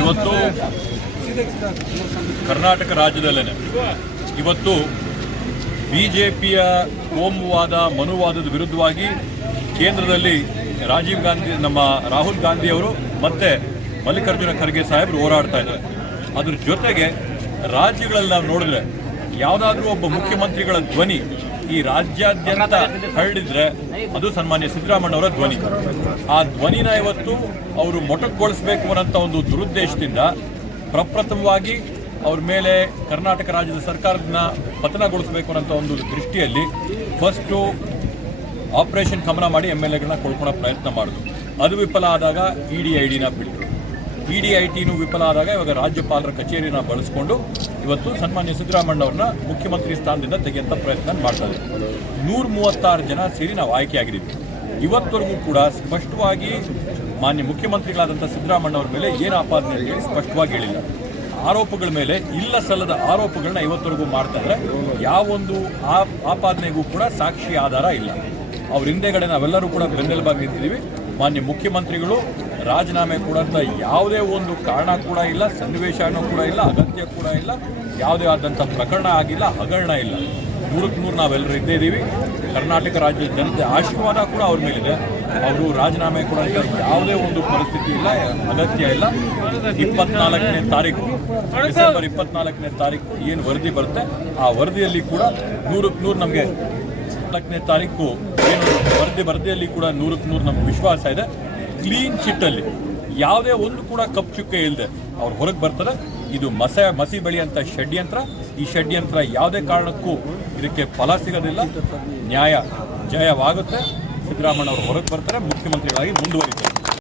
ಇವತ್ತು ಕರ್ನಾಟಕ ರಾಜ್ಯದಲ್ಲೇ ಇವತ್ತು ಬಿ ಜೆ ಕೋಮುವಾದ, ಮನುವಾದದ ವಿರುದ್ಧವಾಗಿ ಕೇಂದ್ರದಲ್ಲಿ ರಾಜೀವ್ ಗಾಂಧಿ, ನಮ್ಮ ರಾಹುಲ್ ಗಾಂಧಿಯವರು ಮತ್ತೆ ಮಲ್ಲಿಕಾರ್ಜುನ ಖರ್ಗೆ ಸಾಹೇಬರು ಹೋರಾಡ್ತಾ ಇದ್ದಾರೆ. ಅದ್ರ ಜೊತೆಗೆ ರಾಜ್ಯಗಳಲ್ಲಿ ನಾವು ನೋಡಿದ್ರೆ ಯಾವುದಾದ್ರೂ ಒಬ್ಬ ಮುಖ್ಯಮಂತ್ರಿಗಳ ಧ್ವನಿ ಈ ರಾಜ್ಯಾದ್ಯಂತ ಹರಡಿದ್ರೆ ಅದು ಸನ್ಮಾನ್ಯ ಸಿದ್ದರಾಮಣ್ಣವರ ಧ್ವನಿ. ಆ ಧ್ವನಿನ ಇವತ್ತು ಅವರು ಮೊಟಕ್ಗೊಳಿಸಬೇಕು ಅನ್ನೋಂಥ ಒಂದು ದುರುದ್ದೇಶದಿಂದ ಪ್ರಪ್ರಥಮವಾಗಿ ಅವ್ರ ಮೇಲೆ ಕರ್ನಾಟಕ ರಾಜ್ಯದ ಸರ್ಕಾರದನ್ನ ಪತನಗೊಳಿಸಬೇಕು ಅನ್ನೋಂಥ ಒಂದು ದೃಷ್ಟಿಯಲ್ಲಿ ಫಸ್ಟು ಆಪರೇಷನ್ ಕಮನ ಮಾಡಿ ಎಂ ಎಲ್ ಎಗಳನ್ನ ಕೊಳ್ಕೊಳ್ಳೋ ಪ್ರಯತ್ನ ಮಾಡಿದ್ರು. ಅದು ವಿಫಲ ಆದಾಗ ಇ ಡಿ ಐ ಡಿನ ಬಿಟ್ಟರು ಇ ಡಿ ಐ ಟಿನೂ ವಿಫಲ ಆದಾಗ ಇವಾಗ ರಾಜ್ಯಪಾಲರ ಕಚೇರಿನ ಬಳಸಿಕೊಂಡು ಇವತ್ತು ಸನ್ಮಾನ್ಯ ಸಿದ್ದರಾಮಣ್ಣವ್ರನ್ನ ಮುಖ್ಯಮಂತ್ರಿ ಸ್ಥಾನದಿಂದ ತೆಗೆಯುವಂಥ ಪ್ರಯತ್ನ ಮಾಡ್ತಾ ಇದ್ದಾರೆ. ನೂರ ಮೂವತ್ತಾರು ಜನ ಸೇರಿ ನಾವು ಆಯ್ಕೆಯಾಗಿದ್ದೀವಿ. ಇವತ್ತವರೆಗೂ ಕೂಡ ಸ್ಪಷ್ಟವಾಗಿ ಮಾನ್ಯ ಮುಖ್ಯಮಂತ್ರಿಗಳಾದಂಥ ಸಿದ್ದರಾಮಣ್ಣವ್ರ ಮೇಲೆ ಏನು ಆಪಾದನೆ ಹೇಳಿ ಸ್ಪಷ್ಟವಾಗಿ ಹೇಳಿಲ್ಲ. ಆರೋಪಗಳ ಮೇಲೆ ಇಲ್ಲ ಸಲ್ಲದ ಆರೋಪಗಳನ್ನ ಇವತ್ತವರೆಗೂ ಮಾಡ್ತಾ ಇದ್ದಾರೆ. ಯಾವೊಂದು ಆ ಆಪಾದನೆಗೂ ಕೂಡ ಸಾಕ್ಷಿ ಆಧಾರ ಇಲ್ಲ. ಅವ್ರ ಹಿಂದೆಗಡೆ ನಾವೆಲ್ಲರೂ ಕೂಡ ಬೆನ್ನೆಲುಬಾಗಿ ನಿಂತಿದ್ದೀವಿ. ಮಾನ್ಯ ಮುಖ್ಯಮಂತ್ರಿಗಳು ರಾಜೀನಾಮೆ ಕೊಡೋಂಥ ಯಾವುದೇ ಒಂದು ಕಾರಣ ಕೂಡ ಇಲ್ಲ, ಸನ್ನಿವೇಶನೂ ಕೂಡ ಇಲ್ಲ, ಅಗತ್ಯ ಕೂಡ ಇಲ್ಲ, ಯಾವುದೇ ಆದಂಥ ಪ್ರಕರಣ ಆಗಿಲ್ಲ, ಹಗರಣ ಇಲ್ಲ. ನೂರಕ್ಕೆ ನೂರು ನಾವೆಲ್ಲರೂ ಇದ್ದೇ ಇದ್ದೀವಿ. ಕರ್ನಾಟಕ ರಾಜ್ಯದ ಜನತೆ ಆಶೀರ್ವಾದ ಕೂಡ ಅವ್ರ ಮೇಲಿದೆ. ಅವರು ರಾಜೀನಾಮೆ ಕೊಡೋಂಥ ಯಾವುದೇ ಒಂದು ಪರಿಸ್ಥಿತಿ ಇಲ್ಲ, ಅಗತ್ಯ ಇಲ್ಲ. ಇಪ್ಪತ್ನಾಲ್ಕನೇ ತಾರೀಕು, ಡಿಸೆಂಬರ್ ಇಪ್ಪತ್ನಾಲ್ಕನೇ ತಾರೀಕು ಏನು ವರದಿ ಬರುತ್ತೆ, ಆ ವರದಿಯಲ್ಲಿ ಕೂಡ ನೂರಕ್ಕೆ ನೂರು ನಮಗೆ ನಾಲ್ಕನೇ ತಾರೀಕು ಏನು ವರದಿ ವರದಿಯಲ್ಲಿ ಕೂಡ ನೂರಕ್ಕೆ ನೂರು ನಮ್ಗೆ ವಿಶ್ವಾಸ ಇದೆ. ಕ್ಲೀನ್ ಚಿಟ್ಟಲ್ಲಿ. ಯಾವುದೇ ಒಂದು ಕೂಡ ಕಪ್ಪು ಚುಕ್ಕೆ ಇಲ್ಲದೆ ಅವ್ರು ಹೊರಗೆ ಬರ್ತಾರೆ. ಇದು ಮಸ, ಮಸಿ ಬೆಳೆಯಂಥ ಷಡ್ಯಂತ್ರ. ಈ ಷಡ್ಯಂತ್ರ ಯಾವುದೇ ಕಾರಣಕ್ಕೂ ಇದಕ್ಕೆ ಫಲ ಸಿಗೋದಿಲ್ಲ. ನ್ಯಾಯ, ಜಯವಾಗುತ್ತೆ. ಸಿದ್ದರಾಮಯ್ಯ ಅವರು ಹೊರಗೆ ಬರ್ತಾರೆ. ಮುಖ್ಯಮಂತ್ರಿಗಳಾಗಿ ಮುಂದುವರಿತಾರೆ.